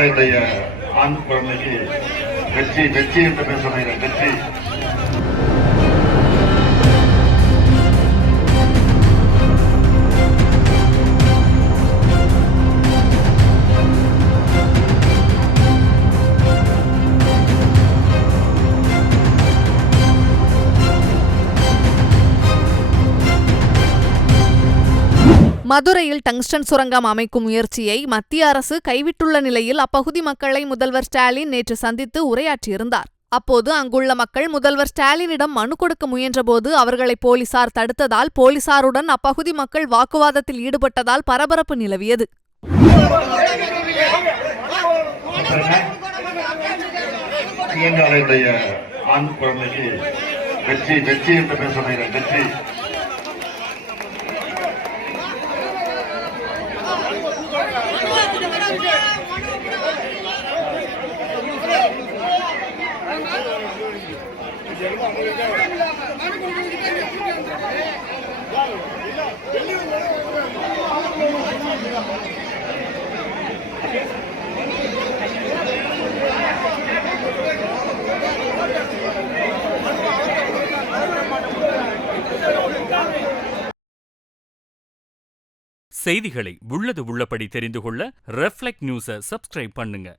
நாளைய ஆண் குழந்தைக்கு வெற்றி வெற்றி என்று பேசுகிறேன். வெற்றி. மதுரையில் டங்ஸ்டன் சுரங்கம் அமைக்கும் முயற்சியை மத்திய அரசு கைவிட்டுள்ள நிலையில் அப்பகுதி மக்களை முதல்வர் ஸ்டாலின் நேற்று சந்தித்து உரையாற்றியிருந்தார். அப்போது அங்குள்ள மக்கள் முதல்வர் ஸ்டாலினிடம் மனு கொடுக்க முயன்றபோது அவர்களை போலீசார் தடுத்ததால் போலீசாருடன் அப்பகுதி மக்கள் வாக்குவாதத்தில் ஈடுபட்டதால் பரபரப்பு நிலவியது. ஆண் குழந்தைக்கு வெற்றி வெற்றி என்று பேசுகிறேன். வெற்றி. செய்திகளை உள்ளது உள்ளபடி தெரிந்து கொள்ள ரெஃப்ளெக்ட் நியூஸை சப்ஸ்கிரைப் பண்ணுங்க.